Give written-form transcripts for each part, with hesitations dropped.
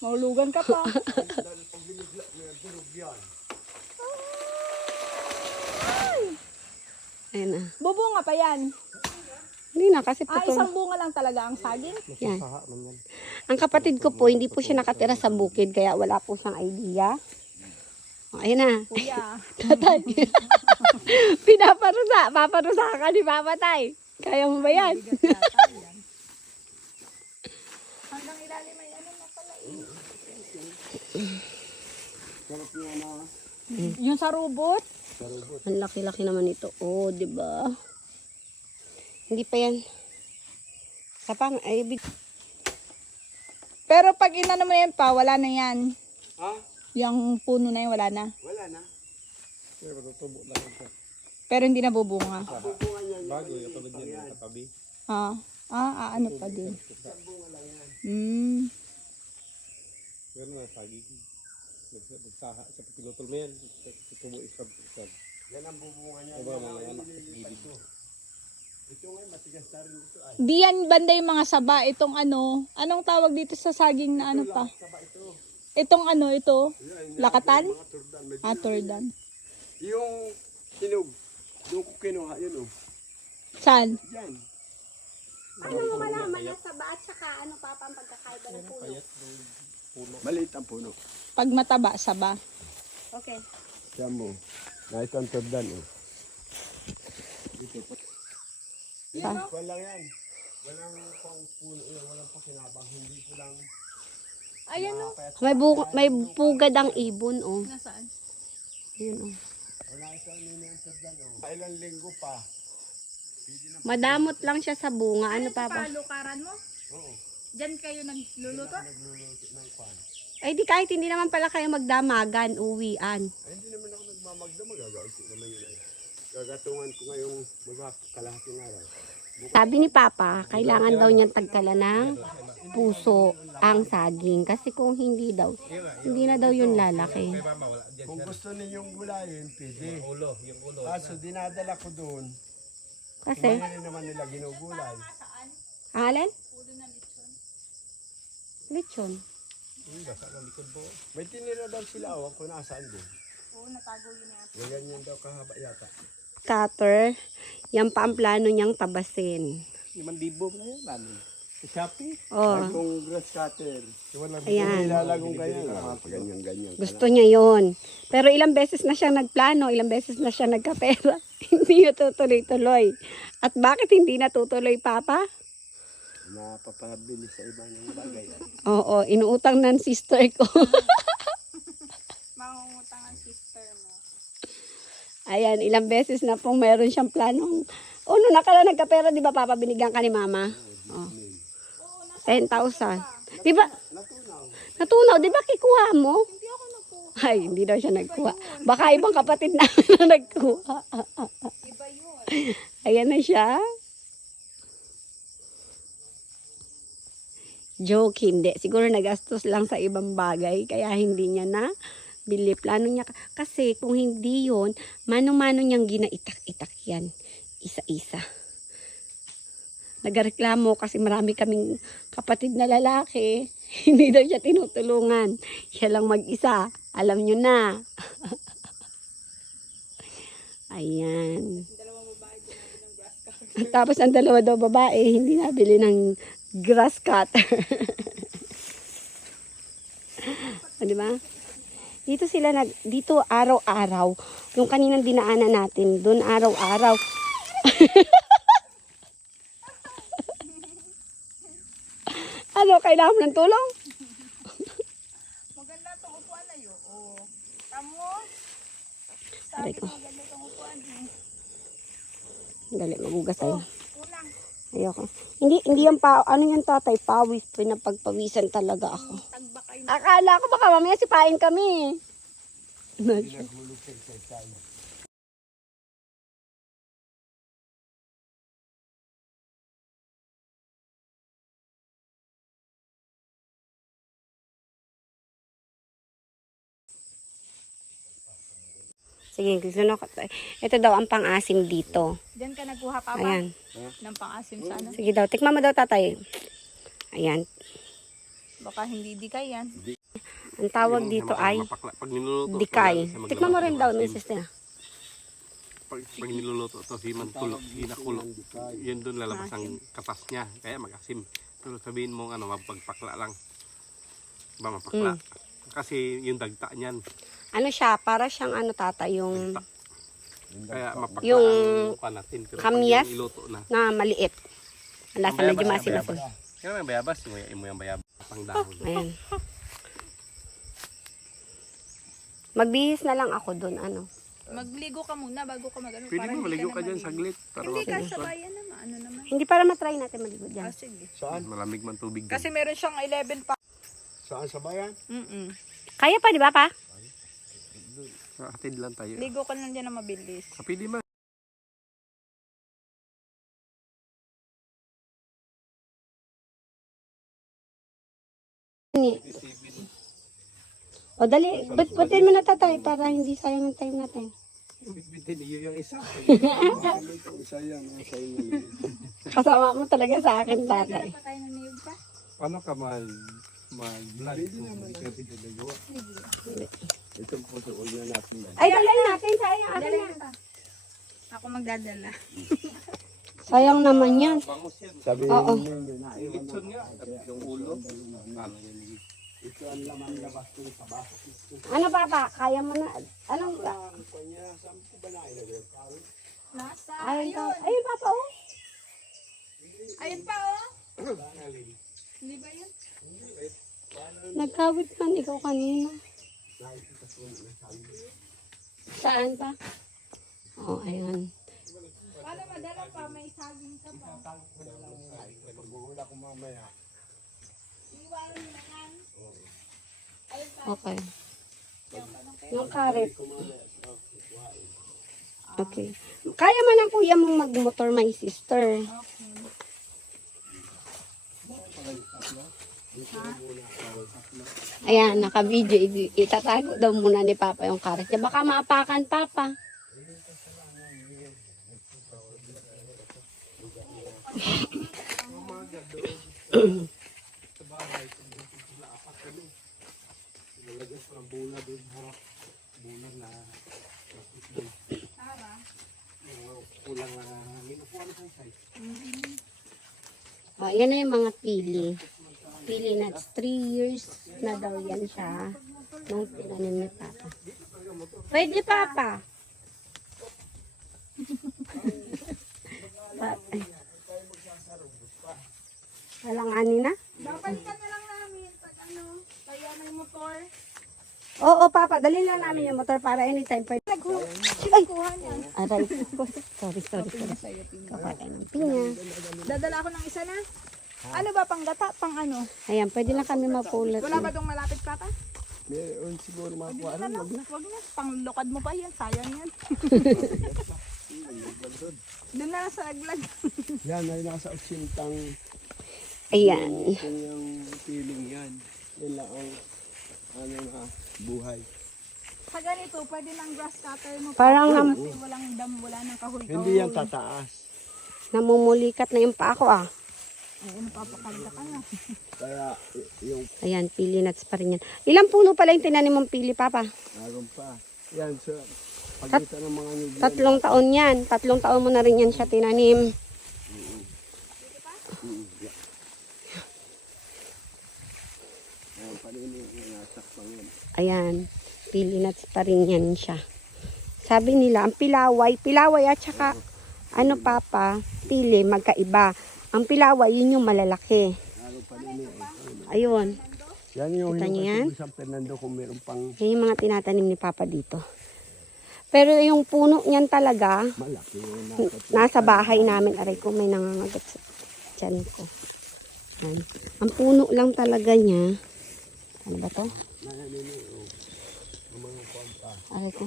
Mahulugan ka pa. Ayan na. Bubunga pa yan. Hindi na kasi putol. Isang bunga lang talaga ang saging. Yan. Ang kapatid ko po, hindi po siya nakatira sa bukid, kaya wala po siyang idea. Oh, ayan na. Kuya. Tatay. Paparusa ka ni Papatay. Kaya mo ba yan? Hanggang ilalim ay ano na pala Yung sa robot? Ang laki-laki naman ito. Oh, di ba? Hindi pa yan. Sapang, ay, Pero pag inano mo yan pa, wala na yan. Ha? Yung puno na yan, wala na. Wala na. Pero tutubo lang ito. Pero hindi na bubunga. Bunga niya. Bago yung tulad niya ng katabi. Ano pa din. Pero na saging. Nagsaha sa pinutol mo yan. Tutubo isab. Yan ang bubunga niya. Aba mga anak sa gilid. Ito ngayon, matigas na rin ito ay. Di yan banda yung mga saba. Itong ano, anong tawag dito sa saging na ano pa? Saba ito. Itong ano, ito? Yan, Lakatan? mga turdan. Medyo- Turdan. Yung hinog. Doon ko kinuha yun oh. Saan? Yan. ano mo malaman na saba at saka ano pa ang pagkakaiba ng puno? Payat ng puno. Maliit ang puno. Pag mataba, saba. Okay. Yan mo. Na ito ang turdan oh. Dito pa. Walang yan. Walang pang puno yan. Walang pakinabang. Hindi ko lang. Ayan o. May pugad ang ibon, oh. Nasaan? Ayun, oh. Wala ito ang nini ang turdan oh. Kailan linggo pa. Madamot lang siya sa bunga. Ano pa ba? Palukaran mo? Oo. Diyan kayo nagluluto? Nagluluto ng kwan. Ay, di kahit hindi naman pala kayo magdamagan, uwian. Ay, hindi naman ako nagmamagda. Magagaunti naman yun ay. Gagatungan ko ngayong kalahating araw. Sabi ni Papa, kailangan daw niyang tagkala ng puso ang saging. Kasi kung hindi daw, hindi na daw yun lalaki. Kung gusto ninyong gulayin, pwede. Yung ulo. Kaso dinadala ko doon. Kasi, Hindi rin naman nila ginugulay. alin? Lechon. Basa ng likod po. May tinira daw sila awan ko nasaan din. Oo, natago yun yan. May ganyan daw kahaba yata. Cutter, yan pa ang plano niyang tabasin. 5,000 na yun. Lalo. Sa Shopee. Oh, Kung grass cutter. ayan. Nilalagong ganyan. Ganyan. Gusto niya yon. Pero ilang beses na siya nagplano, ilang beses na siya nagkapera. Hindi niya tutuloy-tuloy. At bakit hindi natutuloy, Papa? Napapabili sa iba ng bagay. Oo, inuutang ng sister ko. Mangungutang ang sister mo. Ayan, ilang beses na pong meron siyang planong. Oh, nung nakala nagkapera, di ba, Papa, binigyan ka ni Mama? Oh. 10,000. Di ba? Natunaw, di ba kikuha mo? Hindi ako nagkuha. Ay, hindi daw siya nagkuha. Baka ibang kapatid namin na nagkuha. Iba yun. Ayan na siya. Joke, hindi. Siguro nagastos lang sa ibang bagay, kaya hindi niya na bili. Plano niya, kasi kung hindi yon, mano-mano niyang ginaitak-itak yan. Isa-isa. Nagreklamo kasi marami kaming kapatid na lalaki. Hindi daw siya tinutulungan. Siya lang mag-isa. Alam niyo na. Ayan. Dalawang babae din natin ng grass cutter. Tapos ang dalawa daw babae, hindi nabili ng grass cutter. O, di ba? Dito sila dito araw-araw. Yung kaninang dinaanan natin, doon araw-araw. Ano, kailangan mo ng tulong? Maganda itong upuan na yun. O, tamo. Aray ko. Maganda itong upuan. Dali, magugas tayo. Kulang. Ayoko. Hindi yung ano yung tatay, pawis. Pinapagpawisan talaga ako. Tagba kayo. Akala ko baka mamaya sipain kami. Sige, gusto na ko. Ito daw ang pang-asim dito. Diyan ka nagkuha pa ba? Ayan. Ng pang-asim sana. Sige daw, tikman mo daw tatay. Ayan. Baka hindi di yan. Ang tawag dito ay Pag niluluto, dikay. Tikman mo rin daw, Mrs. Tina. Pag niluluto to, himan kulok, hinakulok. Yun doon lalabas ang katas niya. Kaya mag-asim. Pero sabihin mo, magpagpakla lang. Ba, mapakla. Kasi yung dagta niyan. Ano siya, para siyang ano tata, yung Kaya mapakla Yung ang pa natin. Pero kamyas? pag yung iluto na. na maliit. Ang lasa medyo masin-asin. Kaya may bayabas, yung yung bayabas. Pang dahon. Ayan. Magbihis na lang ako doon, ano. Magligo ka muna bago ka mag-ano. Pwede mo, maligo ka dyan maligo. saglit. Pero Hindi ka sabayan naman. Ano naman? Hindi para matry natin maligo dyan. Sige. malamig man tubig. Kasi meron siyang 11 pa. Saan sa bayan? Kaya pa, di ba pa? Hatid lang tayo. Ligo ka lang dyan na mabilis. Pwede man. O dali, batin mo na tatay para hindi sayang ang time natin. Bitin iyo yung isa. Isa yan, isa yun. Kasama mo talaga sa akin tatay. Patay na niyog pa. Paano ka mag-vlog? Hindi ka pinagawa. Ito po sa una natin. Ay, dali natin, sayang akin na. Ako magdadala. Sayang naman yan. Sabi Oo. ninyo na iwan na. Yung ulo. Ito ang laman labas ko sa baso. Ano papa, kaya mo na. Anong Kanya, saan ko ba nailagay? Nasa. ayun papa oh. Ayun pa oh. Hindi ba yun? Nagkawit man ikaw kanina. Saan pa? Oh, ayun. Para madala pa, may saging ka pa. Pag-uula ko mamaya. Iwanan mo na yan. Okay. Yung karet. Okay. Kaya man ang kuya mong magmotor, my sister. Ayan, naka-video. Itatago daw muna ni Papa yung karet niya. Baka maapakan, Papa. Oh, yan na yung mga pili. Pili nuts. 3 years na daw yan siya. Nung tinanim ni Papa. Pwede, Papa. Walang ani na? Babalikan na lang namin pag ano, kaya may motor. Oo, Papa. Dali lang namin yung motor para anytime. Pwede. Ay! Aray ko. Sorry. Kapatay ng pinya. Dadala ako ng isa na. Ano ba, pang gata? Pang ano? Ayan, pwede na kami mapulot. Wala ba itong malapit pa pa? Meron siguro makuha rin. Wag na. Pang lukad mo pa yan. Sayang yan. Doon na lang sa aglag. Yan, ay nasa 80 Ayan. yung feeling yan. Yan lang ang na buhay. Sa ganito, pwede ng grass cutter mo. Parang Kasi walang dam, wala nang kahoy-kahoy. Hindi yan tataas. namumulikat na yung pa ako ah. Ay, ano, papakalita ka na. Kaya yung Ayan, pili nuts pa rin yan. Ilang puno pala yung tinanim mong pili, Papa? meron pa. Yan, sa pagitan ng mga nigyan. 3 taon yan. 3 taon mo na rin yan siya tinanim. Ayan, panini, nasakpang yan. Ayan, pili nuts pa rin yan siya. Sabi nila, ang pilaway at saka, ano papa, pili, magkaiba. Ang pilaway, yun yung malalaki. Lalo panini. Ayun, Yan yung Kita niyo yan? San Fernando kung meron pang yan yung mga tinatanim ni papa dito. Pero yung puno niyan talaga, malaki. nasa bahay namin. Aray ko, may nangangagat sa tiyan ko. Yan. Ang puno lang talaga niya. Ano ba to? Aray ko.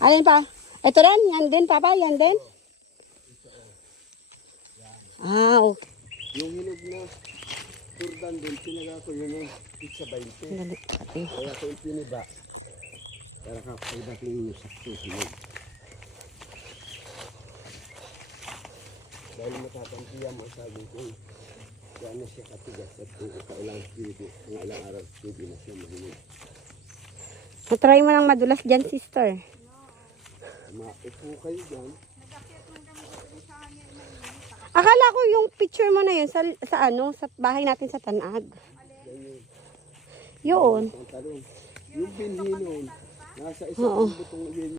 Alin pa? Ito rin? Yan din, papa? Yan din? Ah, okay. Yung hinog na turdan din, pinaga ko yun yung pizza 20. Dali, pati. Kaya ko yung piniba. Para kapag dating yung sakto hinog. Dahil matatampiyan mo sabi ko, kaya na siya katigas at kailang pwede, ang alang araw pwede na siya mahinog. Try mo lang madulas dyan, sister. Maupo kayo dyan. Akala ko yung picture mo na yun sa bahay natin sa Tanag. Yun. Ang talong. Yung binhi noon, nasa isang butong yun.